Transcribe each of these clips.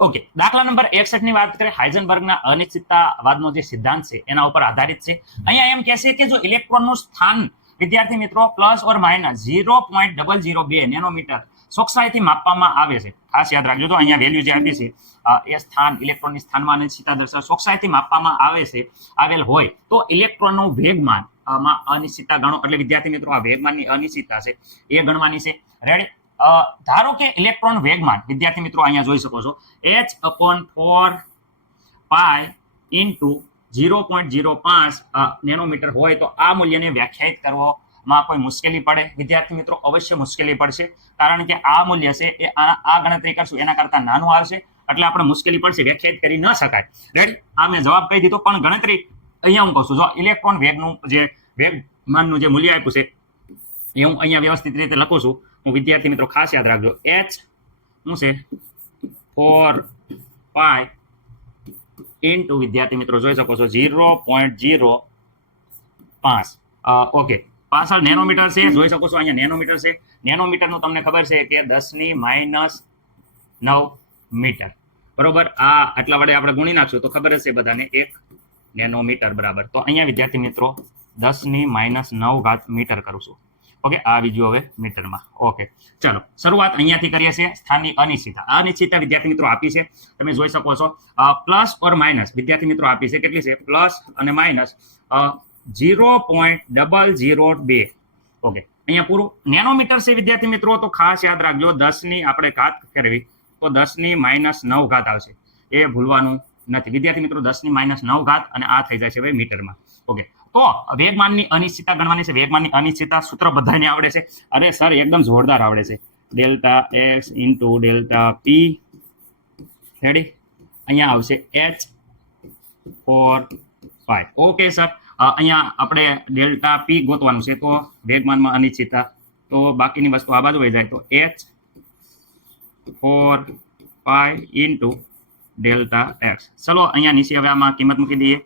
Okay, દાખલા number 61 ની વાત કરીએ. હાઇઝનબર્ગના અનિશ્ચિતતાવાદનો જે સિદ્ધાંત છે એના ઉપર આધારિત છે. અહીંયા એમ કહે છે કે જો ઇલેક્ટ્રોનનું સ્થાન વિદ્યાર્થી મિત્રો પ્લસ ઓર માઇનસ 0.002 નેનોમીટર ચોકસાઈથી માપવામાં આવે છે. ખાસ યાદ રાખજો, તો અહીંયા વેલ્યુ જે આપી છે એ સ્થાન ઇલેક્ટ્રોનની સ્થાનમાં અનિશ્ચિતતા દર્શાવે ચોકસાઈથી માપવામાં આવેલ હોય તો ઇલેક્ટ્રોનનું વેગમાન માં અનિશ્ચિતતા ગણો. એટલે વિદ્યાર્થી મિત્રો આ વેગમાનની અનિશ્ચિતતા છે એ ગણવાની છે. રેડી? ધારો કે ઇલેક્ટ્રોન વેગમાન વિદ્યાર્થી મિત્રો અહીંયા જોઈ શકો છો h/4 પાઈ ઇન્ટુ 0.05 નેનોમીટર હોય તો આ મૂલ્યને વ્યાખ્યાયિત કરવામાં કોઈ મુશ્કેલી પડે? વિદ્યાર્થી મિત્રો અવશ્ય મુશ્કેલી પડશે, કારણ કે આ મૂલ્ય છે એ આ ગણતરી કરશું એના કરતા નાનું આવશે, એટલે આપણે મુશ્કેલી પડશે, વ્યાખ્યાયિત કરી ન શકાય. રેડી? આ મેં જવાબ કહી દીધો, પણ ગણતરી અહીંયા હું કહું છું. જો ઇલેક્ટ્રોન વેગનું જે વેગમાનનું જે મૂલ્ય આપ્યું છે એ હું અહીંયા વ્યવસ્થિત રીતે લખું છું. હું વિદ્યાર્થી મિત્રો ખાસ યાદ રાખજો, h શું છે 4 પાઈ ઇન્ટુ વિદ્યાર્થી મિત્રો જોઈ શકો છો 0.05. ઓકે, પાછળ નેનોમીટર છે, જોઈ શકો છો અહીંયા નેનોમીટર છે. નેનોમીટરનું તમને ખબર છે કે 10⁻⁹ મીટર, બરોબર? આ આટલા વડે આપણે ગુણી નાખશું તો ખબર હશે બધાને 1 નેનોમીટર બરાબર. તો અહીંયા વિદ્યાર્થી મિત્રો 10⁻⁹ મીટર કરું છું. ઓકે, આ બીજું હવે મીટરમાં. ઓકે, ચાલો શરૂઆત અહીંયાથી કરીએ છીએ. સ્થાનની અનિશ્ચિતતા. અનિશ્ચિતતા વિદ્યાર્થી મિત્રો આપી છે, તમે જોઈ શકો છો પ્લસ ઓર માઇનસ વિદ્યાર્થી મિત્રો આપી છે. કેટલી છે? પ્લસ અને માઇનસ 0.002. ઓકે, અહીંયા પૂરું નેનોમીટર છે વિદ્યાર્થી મિત્રો. તો ખાસ યાદ રાખજો 10ની આપણે ઘાત કરવી તો 10⁻⁹ આવશે, એ ભૂલવાનું નથી વિદ્યાર્થી મિત્રો. 10⁻⁹ અને આ થઈ જાય છે હવે મીટરમાં. ઓકે, તો વેગમાનની અનિશ્ચિતતા ગણવાની છે. વેગમાનની અનિશ્ચિતતા સૂત્ર બધાને આવડે છે? અરે સર એકદમ જોરદાર આવડે છે. Delta x into delta p. Ready? અહીંયા આવશે h/4 પાઈ. ઓકે સર, અહીંયા આપણે ડેલ્ટા p ગોતવાનું છે. તો વેગમાનમાં અનિશ્ચિતતા, તો બાકીની વસ્તુ આ બાજુ વહી જાય તો h/4 પાઈ ઇન્ટુ ડેલ્ટા x. ચલો અહીંયા નીચે હવે આમાં કિંમત મૂકી દઈએ.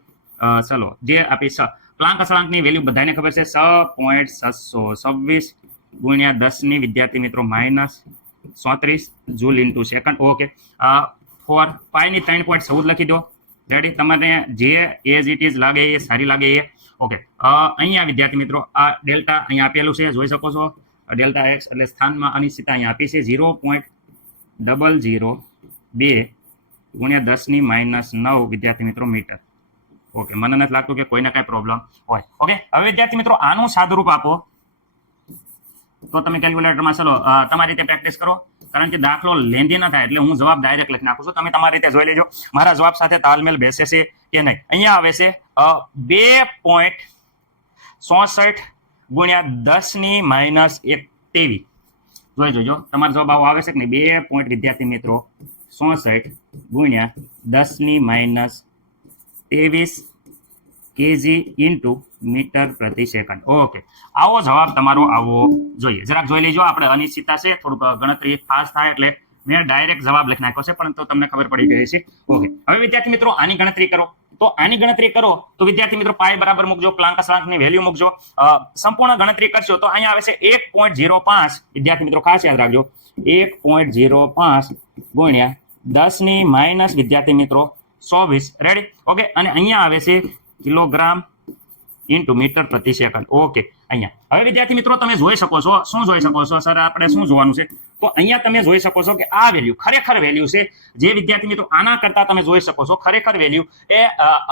ચલો જે આપી પ્લાન્ક અચળાંકની વેલ્યુ બધાને ખબર છે 6.626 ગુણ્યા 10ની વિદ્યાર્થી મિત્રો -34 જૂલ ઇન્ટુ સેકન્ડ. ઓકે, 4 પાઈની 3.14 લખી દો. રેડી? તમને જે એઝ ઇટ ઇઝ લાગે એ સારી લાગે એ. ઓકે, અહીંયા વિદ્યાર્થી મિત્રો આ ડેલ્ટા અહીંયા આપેલું છે, જોઈ શકો છો ડેલ્ટા એક્સ, એટલે સ્થાનમાં અનિશ્ચિતતા અહીંયા આપી છે 0.002 ગુણ્યા 10⁻⁹ વિદ્યાર્થી મિત્રો મીટર. ઓકે, મને નથી લાગતું કે કોઈને કાંઈ પ્રોબ્લેમ હોય. ઓકે, હવે વિદ્યાર્થી મિત્રો આનું સાદુરૂપ આપો તો તમે કેલ્ક્યુલેટરમાં ચલો તમારી રીતે પ્રેક્ટિસ કરો, કારણ કે દાખલો લેન્ધી ન થાય એટલે હું જવાબ ડાયરેક્ટ લખી નાખું છું. તમે તમારી રીતે જોઈ લેજો મારા જવાબ સાથે તાલમેલ બેસે છે કે નહીં. અહીંયા આવે છે 2.64 ગુણ્યા 10⁻⁰ જોઈ જોજો તમારો જવાબ આવો આવે છે કે નહીં. 2 વિદ્યાર્થી મિત્રો 64 ગુણ્યા 10⁻23 કેજી ઇન્ટુ મીટર પ્રતિ સેકન્ડ. ઓકે, આવો જવાબ તમારો આવવો જોઈએ. જરાક જોઈ લેજો, આપણે અનિશ્ચિતતા છે, થોડુંક ગણતરી ફાસ્ટ થાય એટલે મેં ડાયરેક્ટ જવાબ લખી નાખ્યો છે, પરંતુ તમને ખબર પડી ગઈ છે. ઓકે, હવે વિદ્યાર્થી મિત્રો આની ગણતરી કરો. તો આની ગણતરી કરો તો વિદ્યાર્થી મિત્રો પાઈ બરાબર મૂકજો, પ્લાન્ક અચળાંકની વેલ્યુ મૂકજો. સંપૂર્ણ ગણતરી કરશો તો અહીંયા આવે છે 1.05 વિદ્યાર્થી મિત્રો ખાસ યાદ રાખજો 1.05 ગુણ્યા 10⁻⁻ વિદ્યાર્થી મિત્રો 24. રેડી? ઓકે, અને અહીંયા આવે છે કિલોગ્રામ ઇન્ટુ મીટર પ્રતિ સેકન્ડ. ઓકે, અહીંયા હવે વિદ્યાર્થી મિત્રો તમે જોઈ શકો છો, શું જોઈ શકો છો સર? આપણે શું જોવાનું છે? તો અહીંયા તમે જોઈ શકો છો કે આ વેલ્યુ ખરેખર વેલ્યુ છે જે વિદ્યાર્થી મિત્રો આના કરતા તમે જોઈ શકો છો ખરેખર વેલ્યુ એ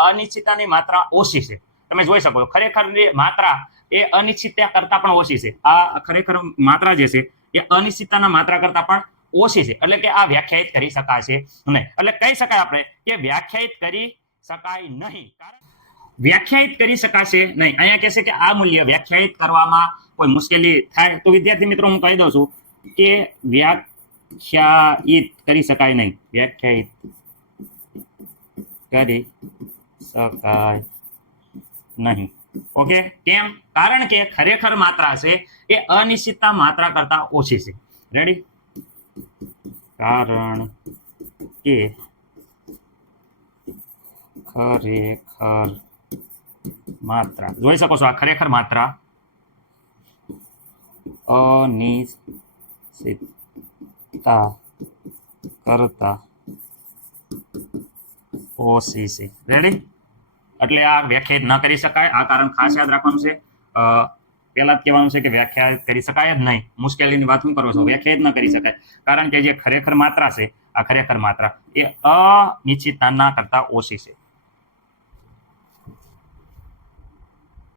અનિશ્ચિતતાની માત્રા ઓછી છે. તમે જોઈ શકો છો ખરેખરની માત્રા એ અનિશ્ચિતતા કરતા પણ ઓછી છે. આ ખરેખર માત્રા જે છે એ અનિશ્ચિતતાના માત્રા કરતા પણ ઓછી છે, એટલે કે આ વ્યાખ્યાયિત કરી શકાશે નહીં. એટલે કહી શકાય આપણે કે વ્યાખ્યાયિત કરી શકાય નહીં. વ્યાખ્યાયિત કરી શકાશે નહીં. અહીંયા કહેશે કે આ મૂલ્ય વ્યાખ્યાયિત કરવામાં કોઈ મુશ્કેલી થાય તો વિદ્યાર્થી મિત્રો હું કહી દઉં છું કે વ્યાખ્યાયિત કરી શકાય નહીં. વ્યાખ્યાયિત કરી શકાય નહીં. ઓકે, કેમ? કારણ કે ખરેખર માત્રા છે એ અનિશ્ચિતતા માત્રા કરતા ઓછી છે. રેડી? કારણ કે ખરેખર માત્રા જોઈ શકો છો, આ ખરેખર માત્રા અનિશ્ચિતતા કરતા ઓસીસી રેડી એટલે આ વ્યાખ્યાયિત ન કરી શકાય આ કારણ ખાસ યાદ રાખવાનું છે પહેલા જ કહેવાનું છે કે વ્યાખ્યાયિત કરી શકાય જ નહીં મુશ્કેલીની વાત હું કરો છો વ્યાખ્યાયિત ન કરી શકાય કારણ કે જે ખરેખર માત્રા છે આ ખરેખર માત્રા એ અનિશ્ચિતતાના કરતા ઓછી છે